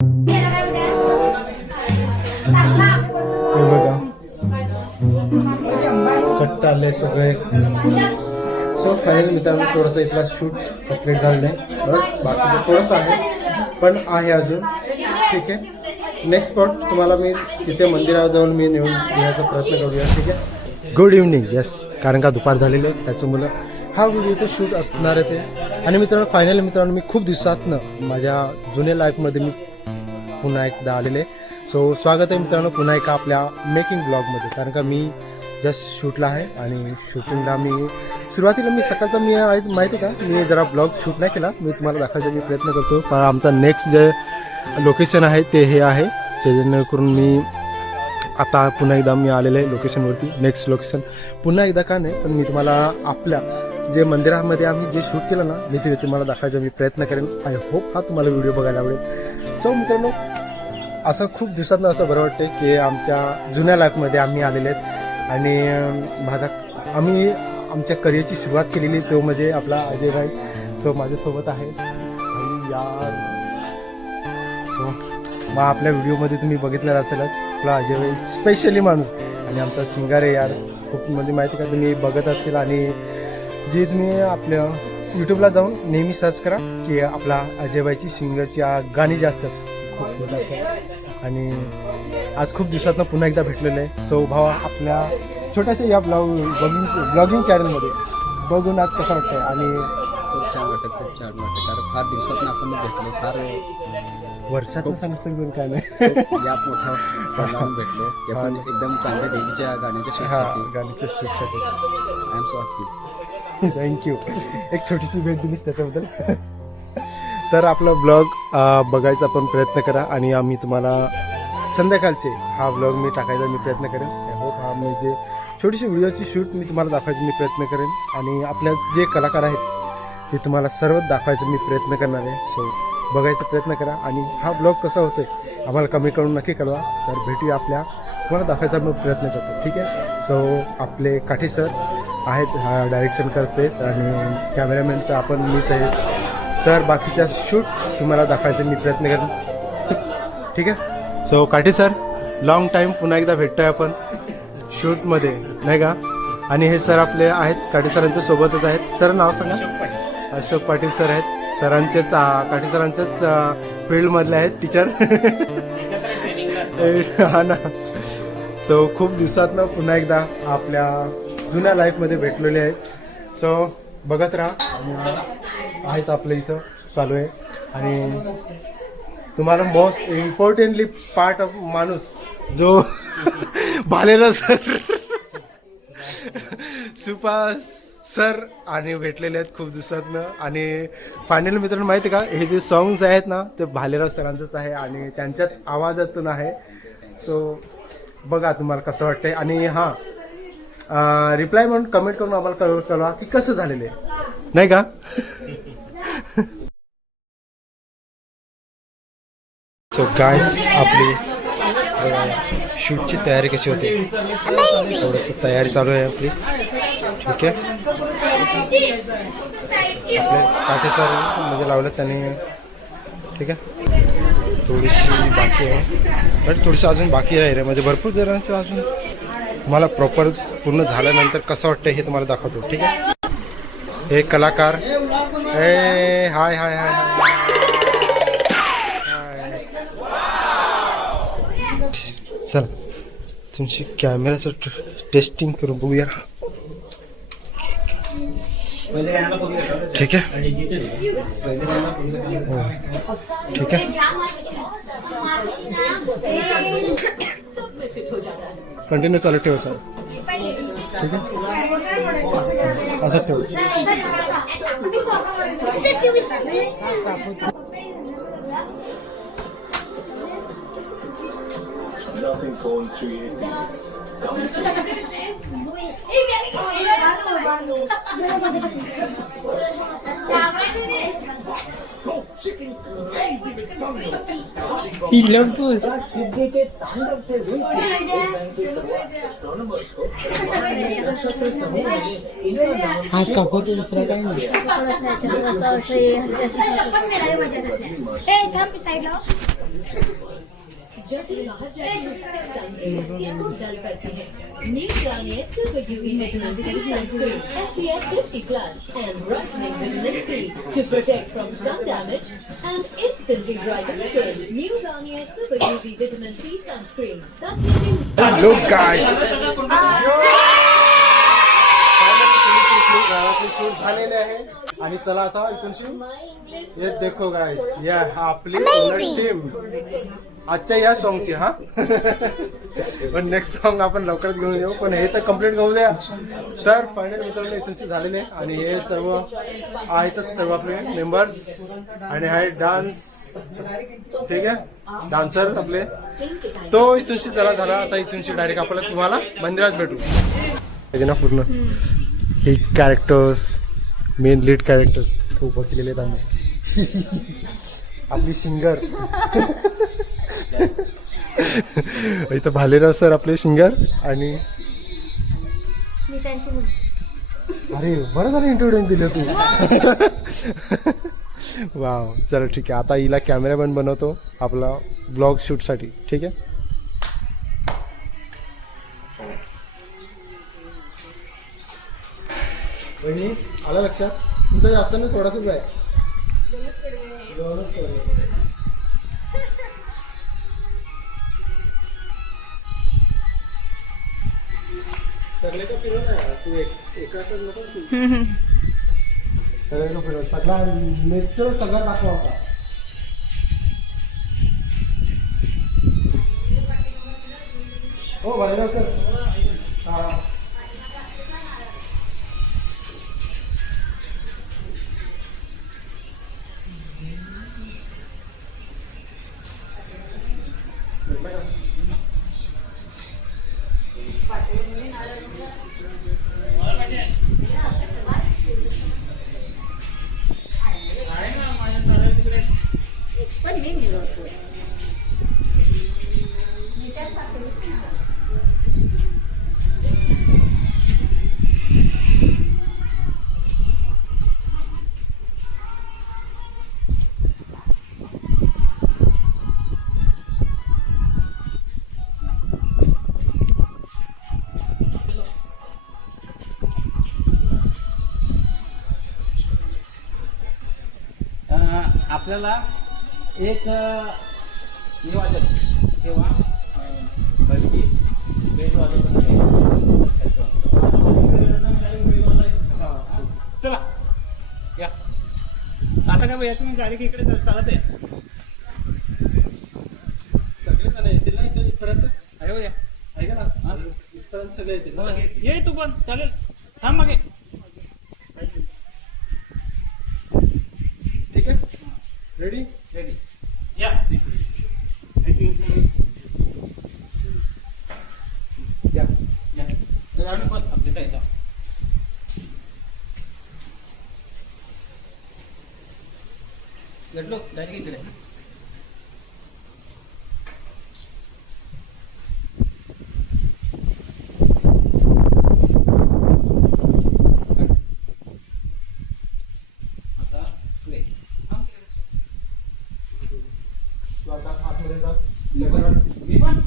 हे बघा कट्ट आले सगळे. सो फायनल मित्रांनो थोडंसं इथला शूट कंप्लीट झालेलं आहे. बस बाकीचं थोडंसं आहे पण आहे अजून. ठीक आहे, नेक्स्ट स्पॉट तुम्हाला मी तिथे मंदिराजवळ मी नेऊन देण्याचा प्रयत्न करूया. ठीक आहे, गुड इव्हनिंग. येस, कारण का दुपार झालेली आहे त्याच्यामुळं हा व्हिडिओ इथे शूट असणारच आहे. आणि मित्रांनो फायनली मित्रांनो मी खूप दिवसातनं माझ्या जुन्या लाईफमध्ये मी पुन्हा एकदा आलेले. सो स्वागत आहे मित्रांनो पुन्हा एका आपल्या मेकिंग ब्लॉगमध्ये. कारण का मी जस्ट शूटला आहे आणि शूटिंगला मी सुरुवातीला मी सकाळचा मी माहिती आहे का मी जरा ब्लॉग शूट नाही केला. मी तुम्हाला दाखवायचा मी प्रयत्न करतो. पण आमचा नेक्स्ट जे लोकेशन आहे ते हे आहे, जेणेकरून मी आता पुन्हा एकदा मी आलेलं आहे लोकेशनवरती. नेक्स्ट लोकेशन पुन्हा एकदा का नाही पण मी तुम्हाला आपल्या जे मंदिरामध्ये आम्ही जे शूट केलं ना मी ते तुम्हाला दाखवायचा मी प्रयत्न करेन. आय होप हा तुम्हाला व्हिडिओ बघायला आवडेल. सो मित्रांनो असं खूप दिवसातनं असं बरं वाटतं की आमच्या जुन्या लाईफमध्ये आम्ही आलेले आहेत. आणि आम्ही आमच्या करिअरची सुरुवात केलेली तो म्हणजे आपला अजय भाई. सो माझ्यासोबत आहे यार. सो मग आपल्या व्हिडिओमध्ये तुम्ही बघितलेला असेलच आपला अजय भाई स्पेशली माणूस आणि आमचा सिंगर आहे यार. खूप म्हणजे माहिती का तुम्ही बघत असेल आणि जे तुम्ही आपल्या यूट्यूबला जाऊन नेहमी सर्च करा की आपला अजय भाईची सिंगरची गाणी जे असतात खूप मोठं असतात. आणि आज खूप दिवसातनं पुन्हा एकदा भेटलेलं आहे. सो भावा आपल्या छोट्याशा या ब्लॉगिंग चॅनलमध्ये बघून आज कसं वाटतंय? आणि खूप छान वाटतं कारण फार दिवसातून आपण भेटलो. फार वर्षातून सांगितलं काय नाही या मोठ्या लावून भेटलो. ते पण एकदम चांगल्या देवीच्या गाण्याच्या शूटसाठी. गाण्याच्या शूटसाठी I am so happy. Thank you. एक छोटीशी भेट दिलीस त्याच्याबद्दल. तर आपला ब्लॉग बघायचा आपण प्रयत्न करा आणि आम्ही तुम्हाला संध्याकाळचे हा ब्लॉग मी टाकायचा मी प्रयत्न करेन. होप हा मी जे छोटीशी व्हिडिओची शूट मी तुम्हाला दाखवायची मी प्रयत्न करेन. आणि आपल्या जे कलाकार आहेत ते तुम्हाला सर्व दाखवायचा मी प्रयत्न करणार आहे. सो बघायचा प्रयत्न करा आणि हा ब्लॉग कसा होतोय आम्हाला कमेंट करून नक्की कळवा. तर भेटूया आपल्या तुम्हाला दाखवायचा मी प्रयत्न करतो. ठीक आहे. सो आपले काठी सर आहेत डायरेक्शन करते आणि कॅमेरामॅन तर आपण मीच आहे. तर बाकीच्या शूट तुम्हाला दाखवायचा मी प्रयत्न करेन. ठीक आहे. सो काठी सर लॉंग टाईम पुन्हा एकदा भेटतोय आपण शूटमध्ये नाही का. आणि हे सर आपले आहेत काठी सरांच्या सोबतच आहेत. सर नाव सांगा. अशोक पाटील सर आहेत. सरांचेच काठी सरांचेच फील्डमधले आहेत टीचर. हा ना. सो खूप दिवसातनं पुन्हा एकदा आपल्या जुन्या लाईफमध्ये भेटलेले आहेत. सो बघत राहा आहेत आपलं इथं चालू आहे. आणि तुम्हाला मोस्ट इम्पॉर्टंटली पार्ट ऑफ माणूस जो भालेला सर सुपास सर आणि भेटलेले आहेत खूप दिवसातनं. आणि फायनली मित्रांनो माहिती आहे का हे जे सॉंग्स आहेत ना ते भालेराव सरांचंच आहे आणि त्यांच्याच आवाजातून आहे. सो बघा तुम्हाला कसं वाटतंय. आणि हां रिप्लाय म्हणून कमेंट करून आम्हाला कळवा की कसं झालेलं आहे नाही का. सो गाइस आपली शूटची तयारी कशी होती थोडंसं तयारी चालू आहे आपली. ठीक आहे. आपले काठी सर म्हणजे लावलं त्यांनी. ठीक आहे. थोडीशी बाकी आहे बट थोडीशी अजून बाकी आहे रे म्हणजे भरपूर जणांचं अजून. तुम्हाला प्रॉपर पूर्ण झाल्यानंतर कसं वाटतं हे तुम्हाला दाखवतो. ठीक आहे. हे कलाकार हाय हाय हाय हाय. चल तुमची कॅमेराचं टेस्टिंग करून बघूया. ठीक आहे. ठीक आहे. कंटिन्यू चालू ठेवा सर. ठीक आहे. असं ठेव. Nothing's going through you. He loved those. हाथ का फोटो दुसरा काही नाही. जब भी बाहर जाते हैं क्या वो डल करती है new Garnier super UV vitamin C sunscreen SPF 50+ and brightening vitamin C to protect from sun damage and instantly brighten skin. New Garnier Super UV Vitamin C Sunscreen. Hello guys गावातली shoot झालेली आहे आणि चला आता इथून ये देखो guys या आपली टीम आजच्या या सॉंगची हा पण नेक्स्ट सॉन्ग आपण लवकरच घेऊन येऊ पण हे तर कम्प्लीट घेऊ द्या तर फायनल मित्रांनो इथूनची झालेले आणि हे सर्व आहेतच सर्व आपले मेंबर्स आणि आहे डान्स ठीक आहे डान्सर आपले तो इथूनशी चला झाला आता इथूनशी डायरेक्ट आपल्याला तुम्हाला मंदिरात भेटू ना पूर्ण हे कॅरेक्टर्स मेन लीड कॅरेक्टर उभं केलेले आहेत आम्ही आपली सिंगर इथं भालेराव सर आपले सिंगर आणि अरे बरं झालं इंट्रोड्यूस दिलं तू वाव चल ठीक आहे आता हिला कॅमेरामॅन बनवतो आपला ब्लॉग शूटसाठी ठीक आहे बहिणी आला लक्षात तुमचं जास्त नाही थोडासाच आहे सगळे का फिरव ना तू एकाच नको तू सगळे का फिरव सगळा नेचर सगळा दाखवा होता हो भाईराव सर हा आपल्याला एक हे वाजत तेव्हा बडकी बेट वाजत चला या आता काय भैया तुम्ही डायरेक्ट इकडे चालत आहे सगळे जण येतील ना इथं इथपर्यंत अरे हो या ऐका ना इथपर्यंत सगळे येतील ना ये तू पण चालेल थांब मागे ठीक आहे रेडी रेडी या या या राणी पण आपल्या इथं गडलो डायरेक्ट इकडे मी पण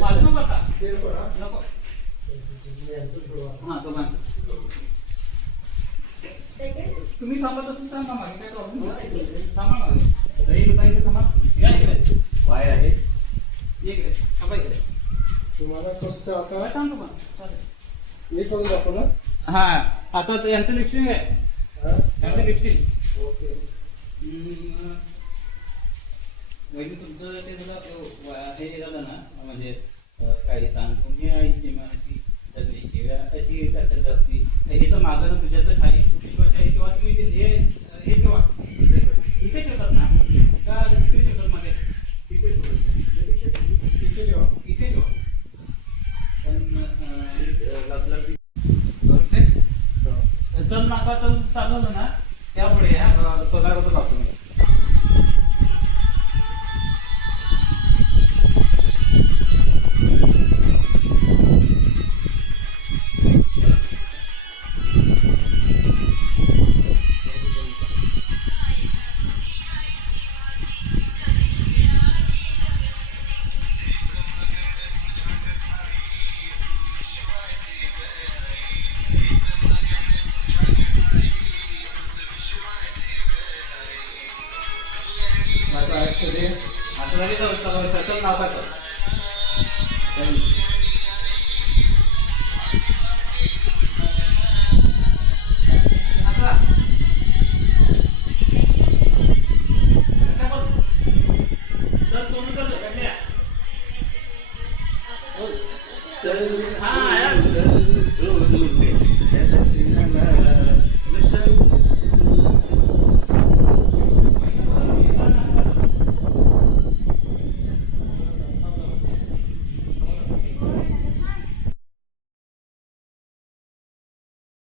माझं नको आता नको हां तो पण तुम्ही थांबत असून थांबा मागे काय प्रॉब्लेम थांबा मागे दही दुकानचे थांबा या इकडे वाय आहे इकडे थांबा इकडे तुम्हाला फक्त आता थांबतो पण चालेल हे करून दाखव ना हां आता यांचं लिपसिंग आहे यांचं लिपसिंग ओके वहिनी तुमचं ते जरा हे झालं ना म्हणजे काही सांगतो मी आईची माहिती सगळी शिव्या अशी करतात जास्ती हे तर मागं ना तुझ्या तर काही विश्वास आहे किंवा तुम्ही हे ठेवा इथे ठेवतात ना का तिकडे ठेवतात मागे इथे ठेवा इथे ठेवा पण चल नाका चल चालवलं ना त्यामुळे पगाराचं लागतो तुझे आता प्रथम नाव काय